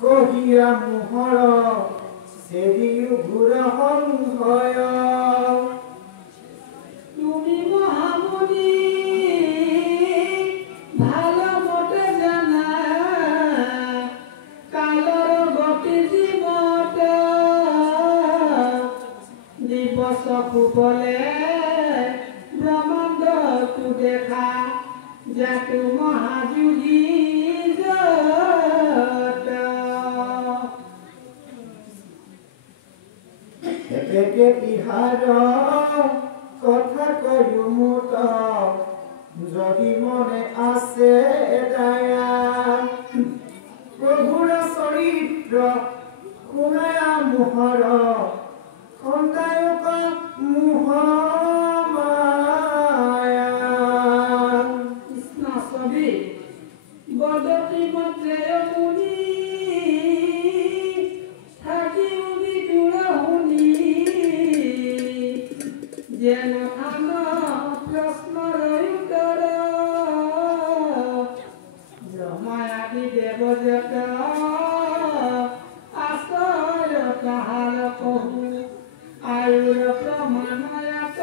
কহিয়া মোহৰ সেদিও ঘূৰ সংশয় তুমি মহামুনি ভাল মতে জানা কালৰ গতি জীৱত দিৱস কুবলে ব্ৰহ্মাণ্ডটো দেখা জাতু মহাযোগী একে ইহাৰ কথা কয়ো মুত যদি মনে আছে দয়া প্ৰভুৰ চৰিত্ৰ শুনায়া মোহৰ সন্তায়ক মোহ মায়া কৃষ্ণ ছবি বদতি মতে মুনি থাকি উদি দূৰ শুনি যেন আন প্ৰশ্নৰ উত্তৰ ব্ৰহ্মাদি দেৱজত আশ্ৰয় তাহাৰ কহু আয়ুৰ প্ৰমাণয়াত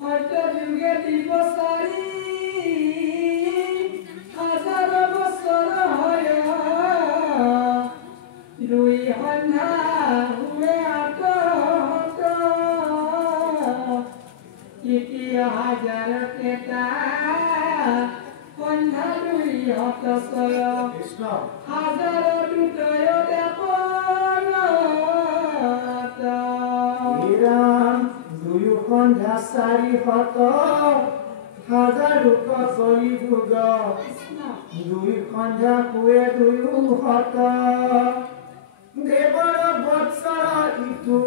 সত্য যুগে দিৱসাৰী হাজাৰ বছৰ হয় দুই সন্ধ্যা হুৱে আতহত তৃতীয় হাজাৰ কেইটা সন্ধ্যা দুই হত ছয় হাজাৰ দুটয় দুয়ো সন্ধ্যা 400 হাজাৰোক চলি যুগ দুই সন্ধ্যা কুৱে দুয়ো হত দেৱৰ বৎসৰ ইটো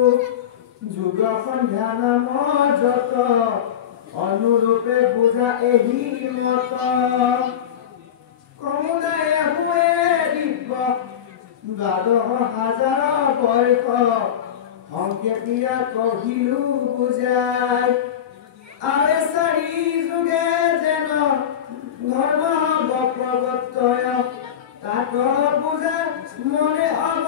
যুগ সন্ধ্যা নাম যত অনুৰূপে বুজা এহি মত কমুনাই হুৱে দিব্য 12,000 বৰ্ষ সংকেতিয়া কহিলো বুজাই আৰে 4 যুগে যেন ধৰ্ম প্ৰৱৰ্তয় তাক বুজা মনে অব